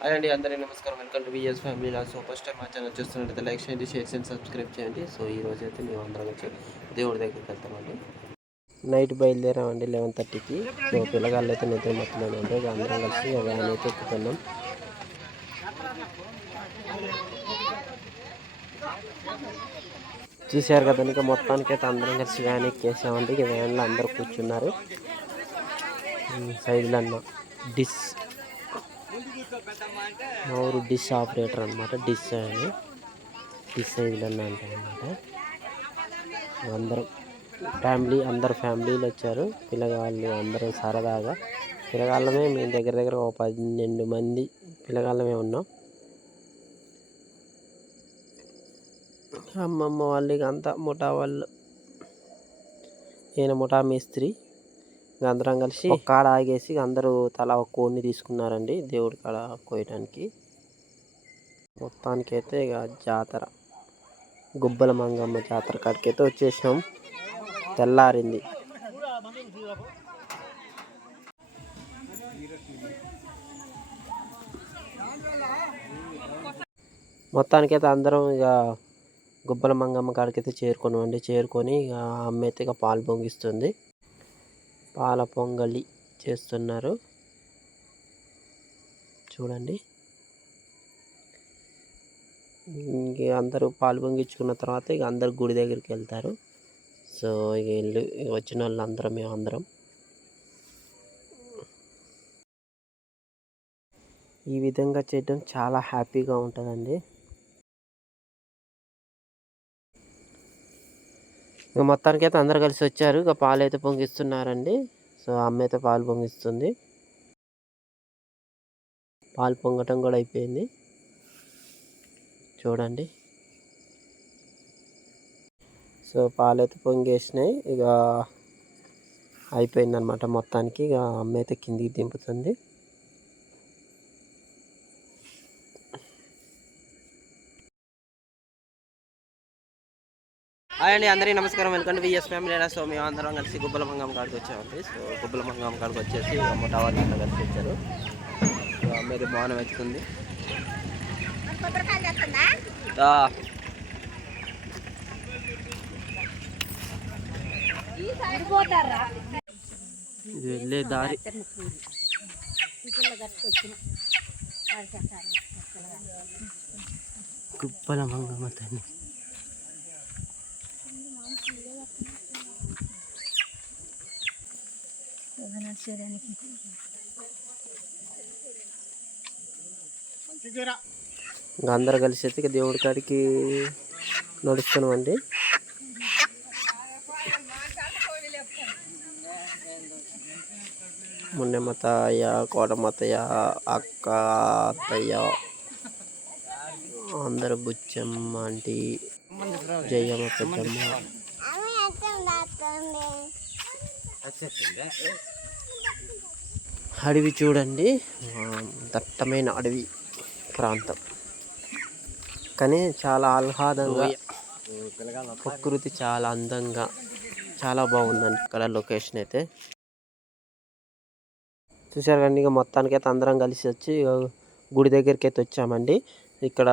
Hi అండి, అందరికీ నమస్కారం. Welcome to VS family logs. So first time మా ఛానల్ చూస్తున్నట్లయితే లైక్ చేయండి, షేర్ చేయండి, సబ్స్క్రైబ్ చేయండి. సో ఈ రోజు అయితే మేము అందరం వచ్చి దేవుడి దగ్గరికి వెళ్తామండి. నైట్ బయలుదేరామండి 11:30కి. సో పిల్లగాళ్ళు అయితే నిద్ర మొత్తలోనే ఉండే అందరం కలిసి వ్యాన్ అయితే ఎక్కుతున్నాం. చూశారు కదండి, ఇక మొత్తానికి అయితే అందరం కలిసి వ్యాన్ ఎక్కేసామండి. ఇక వ్యాన్లో అందరూ కూర్చున్నారు. సైడ్లో అన్న డిస్ మా ఊరు డిష్ ఆపరేటర్ అనమాట. డిష్ అని డిష్ సైజులన్నీ అంటారనమాట. అందరం అందరు ఫ్యామిలీలు వచ్చారు. పిల్లగాళ్ళు అందరూ సరదాగా పిల్లగాళ్ళమే మేము దగ్గర ఒక 12 మంది పిల్లగాళ్ళమే ఉన్నాం. అమ్మమ్మ వాళ్ళు ఇక అంతా ముఠా వాళ్ళు, ఈయన ముఠా మేస్త్రి. అందరం కలిసి ఒక కాడ ఆగేసి అందరూ తలా ఒక కోడిని తీసుకున్నారండి దేవుడి కాడ కోయటానికి. మొత్తానికి అయితే ఇక జాతర గుబ్బల మంగమ్మ జాతర కాడికైతే వచ్చేసినాం. తెల్లారింది. మొత్తానికైతే అందరం ఇక గుబ్బల మంగమ్మ కాడికైతే చేరుకొని ఇక అమ్మ అయితే ఇక పాలు పొంగిస్తుంది. పాల పొంగలి చేస్తున్నారు చూడండి. ఇంక అందరూ పాలు పొంగించుకున్న తర్వాత ఇక అందరు గుడి దగ్గరికి వెళ్తారు. సో ఇక వచ్చిన వాళ్ళు అందరం మేమందరం ఈ విధంగా చేయడం చాలా హ్యాపీగా ఉంటుందండి. ఇక మొత్తానికి అయితే అందరు కలిసి వచ్చారు. ఇక పాలు అయితే పొంగిస్తున్నారండి. సో అమ్మ అయితే పాలు పొంగిస్తుంది. పాలు పొంగటం కూడా అయిపోయింది చూడండి. సో పాలు అయితే పొంగేసినాయి. ఇక అయిపోయిందనమాట మొత్తానికి. ఇక అమ్మ అయితే కిందికి దింపుతుంది. హాయ్ అండి, అందరికీ నమస్కారం. Welcome to VS family. So మేము అందరం కలిసి గుబ్బల మంగమ్మ కాడికి వచ్చామండి. సో గుబ్బల మంగమ్మ కాడికి వచ్చేసి అమ్మ టవర్లు అంతా కలిసి వచ్చారు. సో అమ్మ అయితే బాగానే వెళ్తుంది. ఇది వెళ్ళే దారి. గుబ్బల మంగమ్మ తల్లి. ఇంకా అందరు కలిసి అయితే ఇక దేవుడి కాడికి నడుస్తున్నామండి. మున్నెమ్మతయ్య, కోటమ్మతయ్య, అక్క, అత్తయ్య, అందరు బుచ్చమ్మ ఆంటీ, జయమ్మ, పెద్దమ్మ. అడవి చూడండి, దట్టమైన అడవి ప్రాంతం కానీ చాలా ఆహ్లాదంగా, ప్రకృతి చాలా అందంగా, చాలా బాగుందండి ఇక్కడ లొకేషన్ అయితే. చూసారు కండి, ఇక మొత్తానికైతే అందరం కలిసి వచ్చి గుడి దగ్గరికి అయితే వచ్చామండి. ఇక్కడ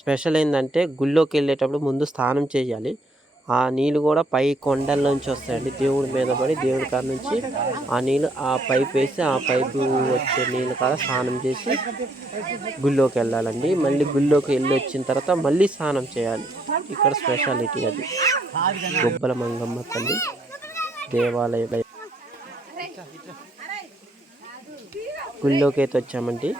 స్పెషల్ ఏంటంటే గుళ్ళోకి వెళ్ళేటప్పుడు ముందు స్నానం చేయాలి. ఆ నీళ్ళు కూడా పై కొండల నుంచి వస్తాయండి. దేవుడి మీద పడి దేవుడి కాడ నుంచి ఆ నీళ్ళు ఆ పైపు వేసి ఆ పైపు వచ్చే నీళ్ళు కాడ స్నానం చేసి గుళ్ళోకి వెళ్ళాలండి. మళ్ళీ గుళ్ళోకి వెళ్ళి వచ్చిన తర్వాత మళ్ళీ స్నానం చేయాలి. ఇక్కడ స్పెషాలిటీ అది. గుబ్బల మంగమ్మ తల్లి దేవాలయం గుళ్ళోకి అయితే వచ్చామండి.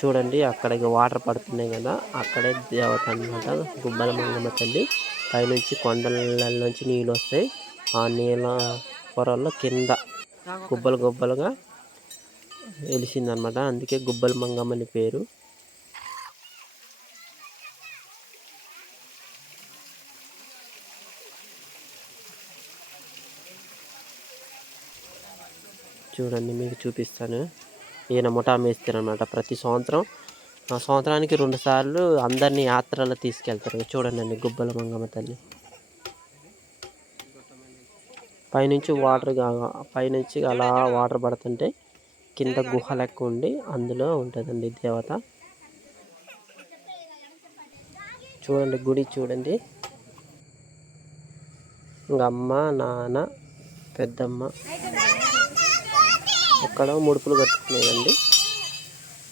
చూడండి అక్కడికి వాటర్ పడుతున్నాయి కదా, అక్కడే దేవత అనమాట గుబ్బల మంగమ్మ తల్లి. పైనుంచి కొండలలోంచి నీళ్ళు వస్తాయి. ఆ నీళ్ళ పొరల్లో కింద గుబ్బలుగా వెలిసిందనమాట. అందుకే గుబ్బల మంగమ్మ అని పేరు. చూడండి మీకు చూపిస్తాను. ఈయన ముఠా మేస్త్రి అనమాట. ప్రతి సంవత్సరానికి 2 సార్లు అందరినీ యాత్రలో తీసుకెళ్తారు. చూడండి గుబ్బల మంగమ్మ తల్లి. పైనుంచి అలా వాటర్ పడుతుంటే కింద గుహ లెక్క ఉండి అందులో ఉంటుందండి దేవత. చూడండి గుడి చూడండి. ఇంకా అమ్మ, నాన్న, పెద్దమ్మ అక్కడ ముడుపులు కట్టుకునేదండి.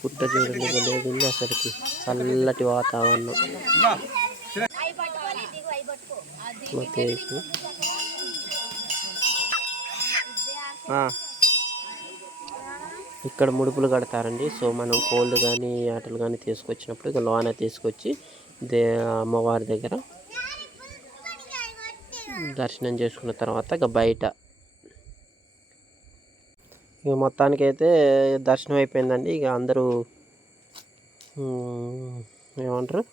గుట్ట చూడండి లేదండి అసలుకి, చల్లటి వాతావరణం. ఇక్కడ ముడుపులు కడతారండి. సో మనం కోళ్ళు కానీ ఆటలు కానీ తీసుకొచ్చినప్పుడు ఇక లోన తీసుకొచ్చి అమ్మవారి దగ్గర దర్శనం చేసుకున్న తర్వాత ఇక బయట ఇక మొత్తానికి అయితే దర్శనం అయిపోయిందండి. ఇక అందరూ ఏమంటారు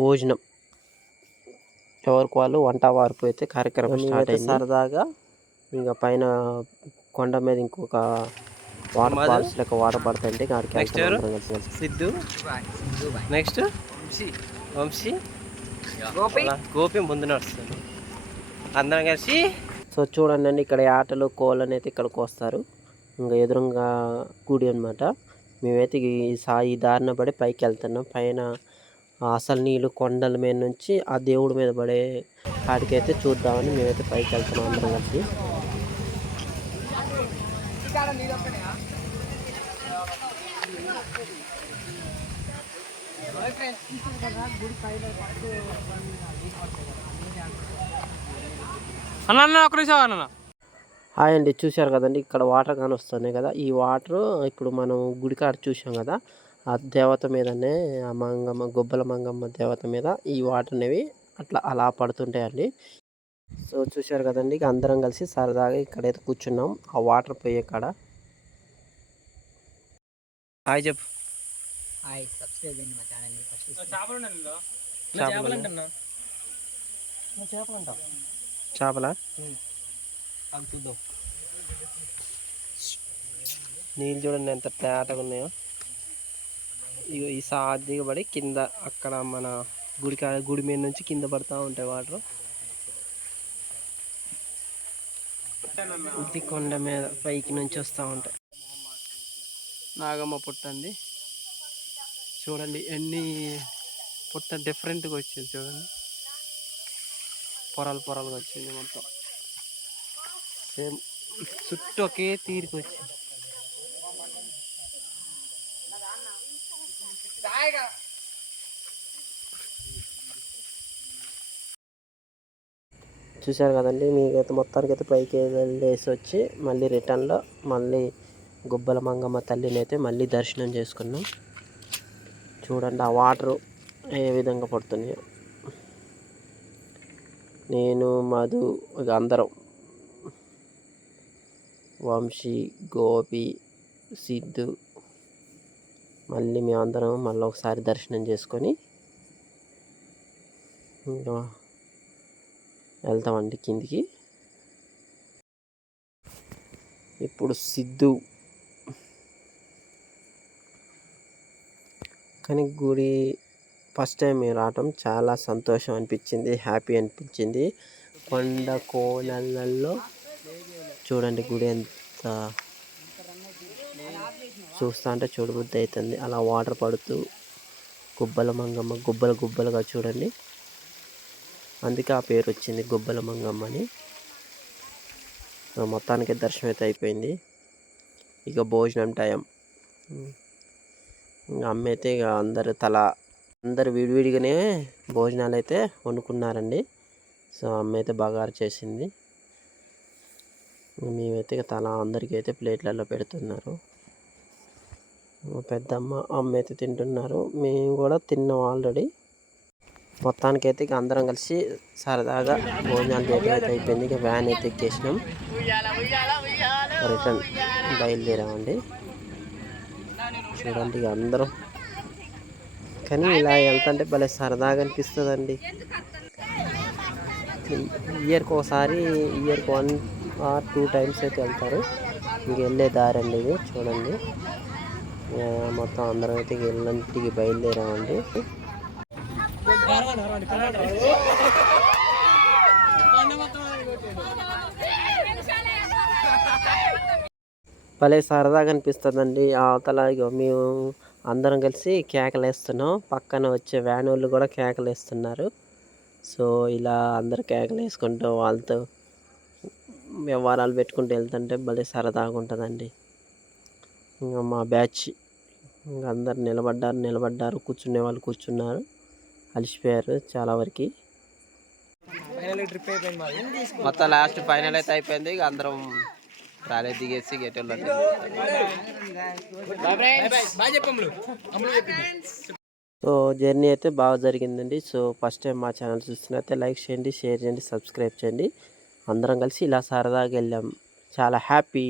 భోజనం ఎవరికి వాళ్ళు వంట వార్పు అయితే కార్యక్రమం స్టార్ట్ అయింది. సరదాగా ఇంకా పైన కొండ మీద ఇంకొక వాటర్ ఫాల్స్ లెక్క వాటర్ పడతాయండి. సిద్ధు, నెక్స్ట్ వంశీ, గోపి ముందు నడుస్తుంది అందరం కలిసి. సో చూడండి అండి, ఇక్కడ ఆటలు కోళ్ళని అయితే ఇక్కడికి వస్తారు. ఇంకా ఎదురుగా గుడి అనమాట. మేమైతే ఈ దారిన పడి పైకి వెళ్తున్నాం. పైన అసలు నీళ్ళు కొండల మీద నుంచి ఆ దేవుడి మీద పడే కాడికైతే చూద్దామని మేమైతే పైకి వెళ్తున్నాం అందరం కలిసి. హాయ్ అండి, చూశారు కదండి ఇక్కడ వాటర్ కానీ వస్తున్నాయి కదా. ఈ వాటర్ ఇప్పుడు మనం గుడికాడ చూసాం కదా, ఆ దేవత మీదనే, ఆ మంగమ్మ గొబ్బల మంగమ్మ దేవత మీద ఈ వాటర్ అనేవి అలా పడుతుంటాయండి. సో చూశారు కదండి, ఇక అందరం కలిసి సరదాగా ఇక్కడైతే కూర్చున్నాం ఆ వాటర్ పోయే కాడ. హాయ్ చెప్పు. హాయ్, సబ్స్క్రైబ్ చేయండి మా ఛానల్ని. ఫస్ట్ చేపలా చూద్దాం. నీళ్ళు చూడండి ఎంత తేటగా ఉన్నాయో. ఇగో ఈ సాధ్యగా పడి కింద అక్కడ మన గుడి మీద నుంచి కింద పడుతూ ఉంటాయి వాటర్. ఇది కొండ మీద పైకి నుంచి వస్తూ ఉంటాయి. నాగమ్మ పుట్ట అండి చూడండి, ఎన్ని పుట్ట డిఫరెంట్గా వచ్చింది చూడండి. పొరలుగా వచ్చింది మొత్తం. సేమ్ చుట్టూ ఒకే తీరికి వచ్చింది. చూశారు కదండి, మీకైతే మొత్తానికైతే పైకి వెళ్ళేసి వచ్చి మళ్ళీ రిటర్న్లో మళ్ళీ గుబ్బల మంగమ్మ తల్లిని అయితే మళ్ళీ దర్శనం చేసుకున్నాం. చూడండి ఆ వాటరు ఏ విధంగా పడుతున్నాయో. నేను, మధు, ఇక అందరం, వంశీ, గోపి, సిద్ధు, మళ్ళీ మేమందరం మళ్ళీ ఒకసారి దర్శనం చేసుకొని ఇంకా వెళ్తామండి కిందికి. ఇప్పుడు సిద్ధు కానీ గుడి ఫస్ట్ టైం మేము రావటం చాలా సంతోషం అనిపించింది, హ్యాపీ అనిపించింది. కొండ కోనలలో చూడండి గుడి ఎంత చూస్తా అంటే చూడబుద్ధి అవుతుంది. అలా వాటర్ పడుతూ గుబ్బల మంగమ్మ గుబ్బలుగా చూడండి, అందుకే ఆ పేరు వచ్చింది గుబ్బల మంగమ్మ అని. మొత్తానికి దర్శనం అయితే అయిపోయింది. ఇక భోజనం టైం. అమ్మ అయితే ఇక అందరు విడివిడిగానే భోజనాలు అయితే వండుకున్నారండి. సో అమ్మ అయితే బగారు చేసింది. మేమైతే ఇక అందరికీ అయితే ప్లేట్లలో పెడుతున్నారు. పెద్దమ్మ అమ్మ అయితే తింటున్నారు, మేము కూడా తిన్నాం ఆల్రెడీ. మొత్తానికైతే ఇక అందరం కలిసి సరదాగా భోజనాలు చేయడం అయితే అయిపోయింది. ఇక వ్యాన్ అయితే ఎక్కేసినాం, రిటర్న్ బయలుదేరామండి. చూడండి ఇక అందరం, కానీ ఇలా వెళ్తుంటే భలే సరదాగా అనిపిస్తుందండి. ఇయర్కి 1 or 2 times అయితే వెళ్తారు. ఇంక వెళ్ళే దారి అండి ఇది చూడండి. మొత్తం అందరం అయితే ఇంటికి బయలుదేరామండి. భలే సరదాగా అనిపిస్తుందండి. అవతల ఇగో మేము అందరం కలిసి కేకలేస్తున్నాం. పక్కన వచ్చే వ్యాన్ వాళ్ళు కూడా కేకలేస్తున్నారు. సో, ఇలా అందరూ కేకలేసుకుంటూ వాళ్ళతో వ్యవహారాలు పెట్టుకుంటూ వెళ్తుంటే భలే సరదాగా ఉంటుందండి. ఇంక మా బ్యాచ్ ఇంక అందరు నిలబడ్డారు. కూర్చునే వాళ్ళు కూర్చున్నారు. అలిసిపోయారు చాలా వరకు. మొత్తం లాస్ట్ ఫైనల్ అయితే అయిపోయింది. ఇక అందరం ట్రాలీ దిగేసి గేటోళ్ళు సో జర్నీ అయితే బాగా జరిగిందండి. సో ఫస్ట్ టైం మా ఛానల్ చూస్తున్నైతే లైక్ చేయండి, షేర్ చేయండి, సబ్స్క్రైబ్ చేయండి. అందరం కలిసి ఇలా సరదాగా వెళ్ళాం. చాలా హ్యాపీ.